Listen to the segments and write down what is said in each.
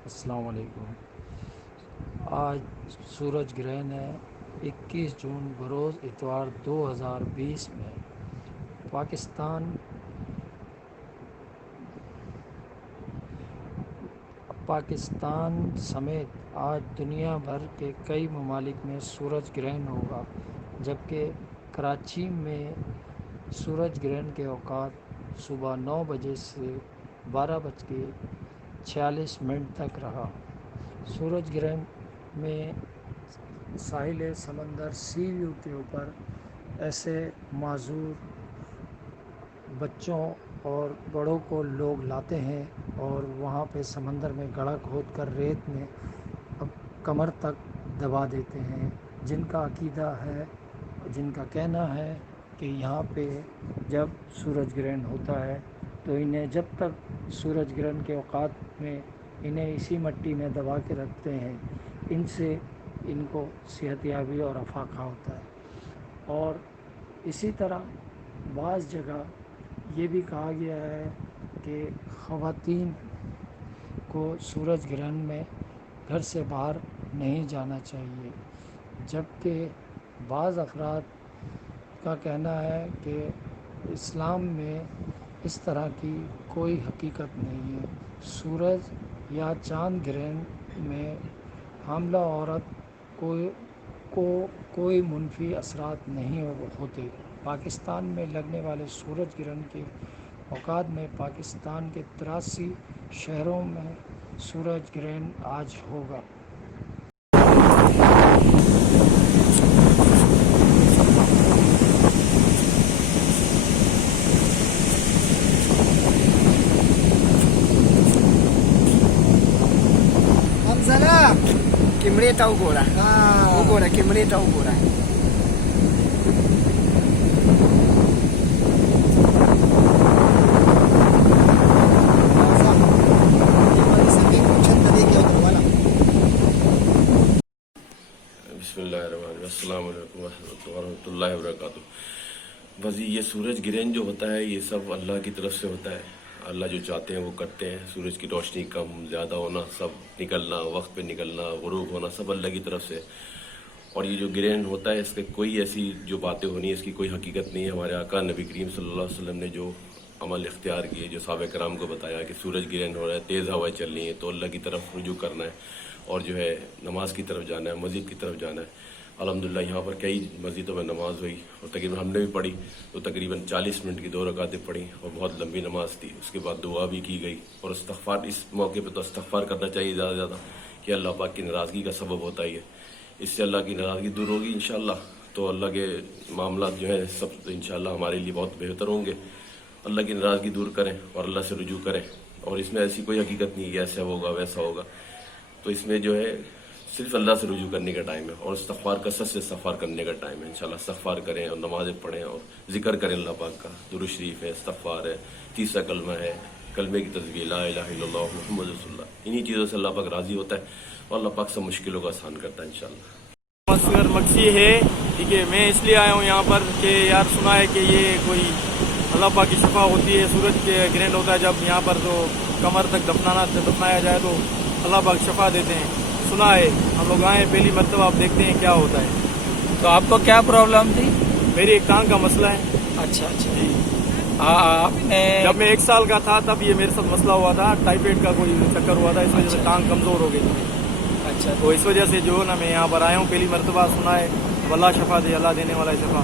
अस्सलाम वालेकुम। आज सूरज ग्रहण है 21 जून बरोज़ इतवार 2020 में पाकिस्तान पाकिस्तान समेत आज दुनिया भर के कई ममालिक में सूरज ग्रहण होगा, जबकि कराची में सूरज ग्रहण के औकात सुबह 9 बजे से 12:46 तक रहा। सूरज ग्रहण में साहिल समंदर सी व्यू के ऊपर ऐसे माजूर बच्चों और बड़ों को लोग लाते हैं और वहाँ पे समंदर में गड्ढा खोद कर रेत में कमर तक दबा देते हैं, जिनका अकीदा है, जिनका कहना है कि यहाँ पे जब सूरज ग्रहण होता है तो इन्हें जब तक सूरज ग्रहण के औकात में इन्हें इसी मिट्टी में दबा के रखते हैं, इनसे इनको सेहतयाबी और अफाका होता है। और इसी तरह बाज़ जगह ये भी कहा गया है कि ख़वातीन को सूरज ग्रहण में घर से बाहर नहीं जाना चाहिए, जबकि बाज़ अफराद का कहना है कि इस्लाम में इस तरह की कोई हकीकत नहीं है। सूरज या चाँद ग्रहण में हामला औरत को कोई मुनफी असरात नहीं होते। पाकिस्तान में लगने वाले सूरज ग्रहण के औकात में पाकिस्तान के 83 शहरों में सूरज ग्रहण आज होगा। Hamzala, Kimreta ugora. Ugora, Kimreta ugora. अस्सलाम वालेकुम रहमतुल्लाहि व बरकातुहू। बस ये सूरज ग्रहण जो होता है ये सब अल्लाह की तरफ से होता है। अल्लाह जो चाहते हैं वो करते हैं। सूरज की रोशनी कम ज़्यादा होना, सब निकलना, वक्त पे निकलना, गुरूब होना, सब अल्लाह की तरफ से। और ये जो ग्रहण होता है इसके कोई ऐसी जो बातें होनी है इसकी कोई हकीकत नहीं है। हमारे आका नबी करीम सल्लल्लाहु अलैहि वसल्लम ने जो अमल इख्तियार किए, जो सहाबा कराम को बताया कि सूरज ग्रहण हो रहा है, तेज़ हवाएं चल रही हैं, तो अल्लाह की तरफ रुजू करना है और जो है नमाज की तरफ जाना है, मस्जिद की तरफ जाना है। अल्हम्दुलिल्लाह यहाँ पर कई मस्जिदों में नमाज हुई और तकरीबन हमने भी पढ़ी, तो तकरीबन 40 मिनट की 2 रकातें पढ़ी और बहुत लंबी नमाज थी। उसके बाद दुआ भी की गई और इस्तग़फ़ार, इस मौके पर तो इस्तग़फ़ार करना चाहिए ज़्यादा से ज़्यादा, कि अल्लाह पाक की नाराज़गी का सबब होता ही है। इससे अल्लाह की नाराज़गी दूर होगी इंशाअल्लाह, तो अल्लाह के मामला जो है सब इंशाअल्लाह हमारे लिए बहुत बेहतर होंगे। अल्लाह की नाराज़गी दूर करें और अल्लाह से रुजू करें। और इसमें ऐसी कोई हकीकत नहीं है कि ऐसा होगा वैसा होगा, तो इसमें जो है सिर्फ अल्लाह से रुजू करने का टाइम है और इस्तग़फ़ार कसरत से इस्तग़फ़ार करने का टाइम है। इंशाअल्लाह इस्तग़फ़ार करें और नमाज़ें पढ़ें और ज़िक्र करें अल्लाह पाक का। दुरूद शरीफ है, इस्तग़फ़ार है, तीसरा कलमा है, कलमे की तस्बीह ला इलाहा इल्लल्लाह मुहम्मद रसूलुल्लाह। इन्हीं चीज़ों से अल्लाह पाक राज़ी होता है और अल्लाह पाक सब मुश्किलों को आसान करता है इंशाअल्लाह। मसगर मक्सी है, ठीक है। मैं इसलिए आया हूँ यहाँ पर कि यार सुना है कि ये कोई अल्लाह पाक की शफा होती है, सूरज के ग्रहण होता है जब यहाँ पर, तो कमर तक दफनाया जाए तो अल्लाह पाक शफा देते हैं। सुना है, हम लोग आए पहली मरतबा, आप देखते हैं क्या होता है। तो आपको क्या प्रॉब्लम थी? मेरी एक टांग का मसला है। अच्छा अच्छा जी, आपने जब मैं 1 साल का था तब ये मेरे साथ मसला हुआ था, टाइफाइड का कोई चक्कर हुआ था, इस वजह से टांग कमज़ोर हो गई थी। अच्छा तो इस वजह से जो है ना मैं यहाँ पर आया हूँ पहली मरतबा। सुना है अल्लाह शफा दे, अल्लाह देने वाला है शफा।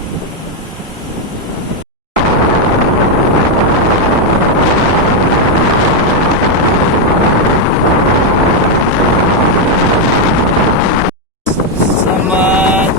selamat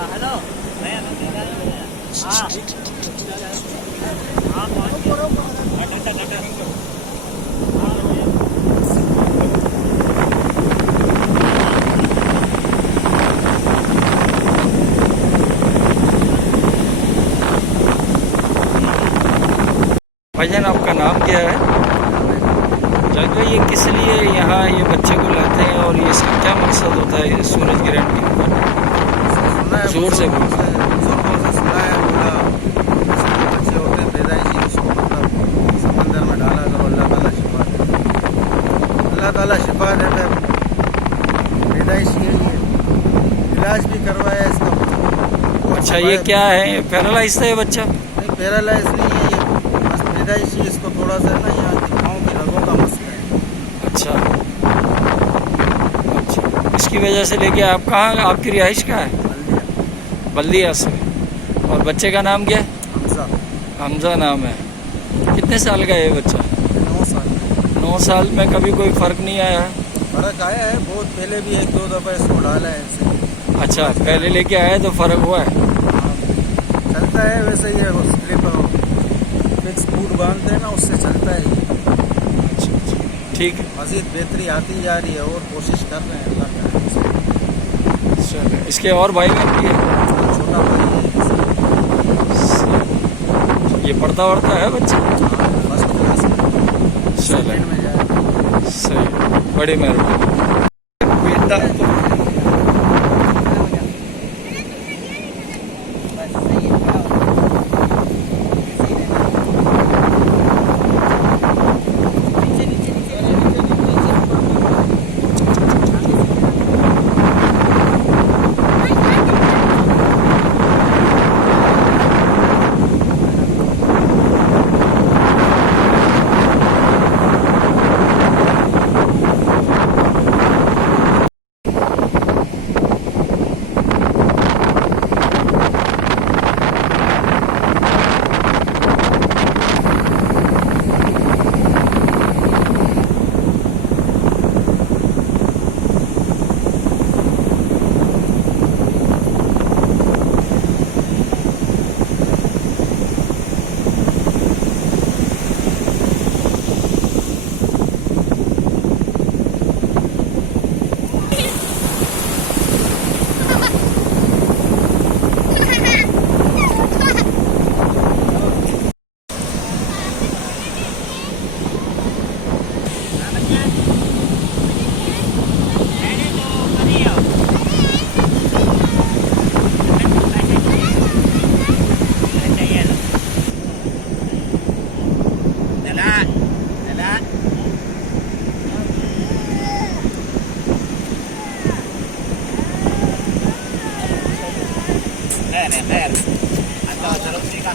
भाईजान आपका नाम क्या है? जगह ये किस लिए यहाँ ये बच्चे को लाते हैं और ये इसका क्या मकसद होता है ये सूरज ग्रहण के ऊपर? जोर से बोल। बुजुर्गों से सुना है, बोला जैसे बच्चे होते हैं पैदाइशी, उसको मतलब समंदर में डाला करो, अल्लाह ताला शिफा दे। अल्लाह ताला शिफा दे। पैदाइशी है ये, इलाज भी करवाया इसका। अच्छा ये क्या है, पैरालाइज था ये बच्चा? नहीं, पैरालाइज नहीं है ये, बस पैदाइशी। इसको थोड़ा सा ना यहाँ पाँव की रगों का मसला है। अच्छा अच्छा, इसकी वजह से लेके आप कहाँ, आपकी रिहाइश कहाँ है? बल्दिया से। और बच्चे का नाम क्या है? हमजा। हमजा नाम है। कितने साल का है ये बच्चा? 9 साल। 9 साल में कभी कोई फ़र्क नहीं आया है? फर्क आया है बहुत, पहले भी 1-2 दफ़ा इसको डाला है ऐसे। अच्छा, पहले लेके आए तो फ़र्क हुआ है? चलता है वैसे ये, स्लिप फिक्स बूट बांधते हैं ना, उससे चलता है ये। अच्छा अच्छा, ठीक है। मज़ीद बेहतरी आती जा रही है और कोशिश कर रहे हैं अल्लाह ताला से। चलो, इसके और भाई बहन भी है? छोटा भाई है, ये पढ़ता वढ़ता है बच्चा? फर्स्ट क्लास में, चलो सेकंड में जाए। सही, बड़ी मेहरबानी। बेटा तो Ner, atau jeruk sih kan?